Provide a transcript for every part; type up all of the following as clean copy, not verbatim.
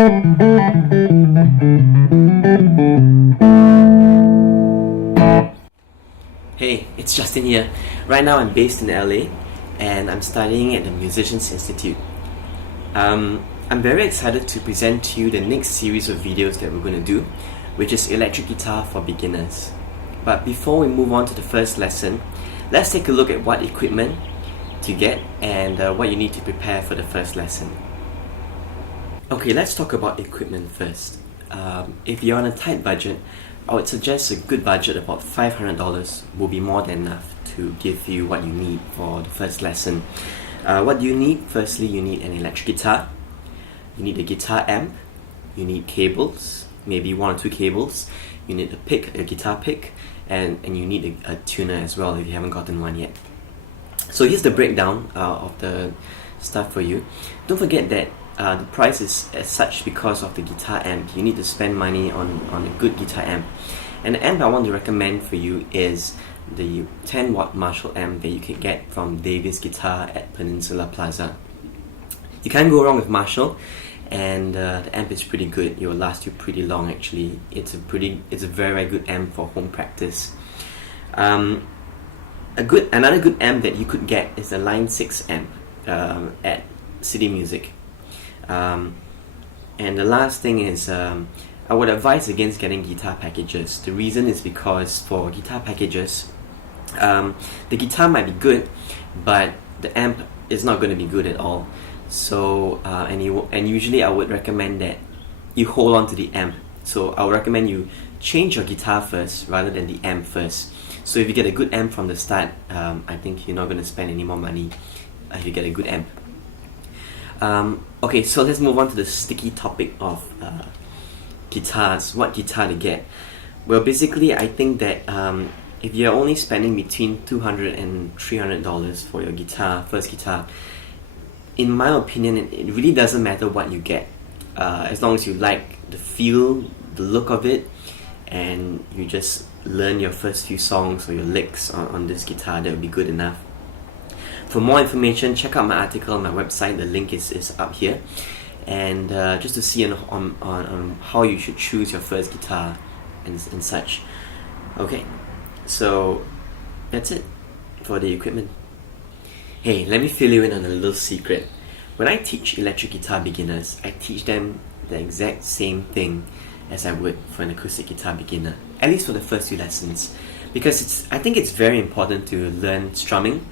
Hey, it's Justin here. Right now I'm based in LA and I'm studying at the Musicians Institute. I'm very excited to present to you the next series of videos that we're going to do, which is electric guitar for beginners. But before we move on to the first lesson, let's take a look at what equipment to get and what you need to prepare for the first lesson. Okay, let's talk about equipment first. If you're on a tight budget, I would suggest a good budget, about $500, will be more than enough to give you what you need for the first lesson. What do you need? Firstly, you need an electric guitar, you need a guitar amp, you need cables, maybe 1 or 2 cables, you need a guitar pick, and you need a tuner as well if you haven't gotten one yet. So here's the breakdown of the stuff for you. Don't forget that the price is as such because of the guitar amp. You need to spend money on a good guitar amp. And the amp I want to recommend for you is the 10 watt Marshall amp that you can get from Davis Guitar at Peninsula Plaza. You can't go wrong with Marshall, and the amp is pretty good. It will last you pretty long actually. It's a very good amp for home practice. Another good amp that you could get is the Line 6 amp at City Music. And the last thing is, I would advise against getting guitar packages. The reason is because for guitar packages, the guitar might be good, but the amp is not going to be good at all. So and usually I would recommend that you hold on to the amp. So I would recommend you change your guitar first rather than the amp first. So if you get a good amp from the start, I think you're not going to spend any more money if you get a good amp. Okay, so let's move on to the sticky topic of guitars. What guitar to get? Well, basically, I think that if you're only spending between $200 and $300 for your first guitar, in my opinion, it really doesn't matter what you get, as long as you like the feel, the look of it, and you just learn your first few songs or your licks on this guitar. That would be good enough. For more information, check out my article on my website. The link is up here, and just to see on how you should choose your first guitar and such. Okay, so that's it for the equipment. Hey, let me fill you in on a little secret. When I teach electric guitar beginners, I teach them the exact same thing as I would for an acoustic guitar beginner, at least for the first few lessons, because I think it's very important to learn strumming,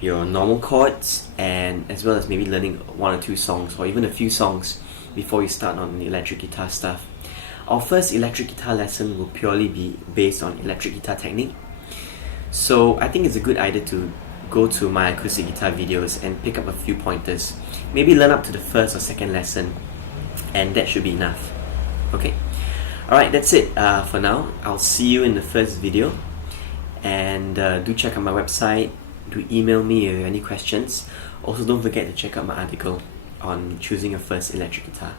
your normal chords, and as well as maybe learning 1 or 2 songs or even a few songs before you start on the electric guitar stuff. Our first electric guitar lesson will purely be based on electric guitar technique, so I think it's a good idea to go to my acoustic guitar videos and pick up a few pointers. Maybe learn up to the first or second lesson, and that should be enough. Okay, alright, that's it for now. I'll see you in the first video, and do check out my website. Do email me if you have any questions. Also, don't forget to check out my article on choosing your first electric guitar.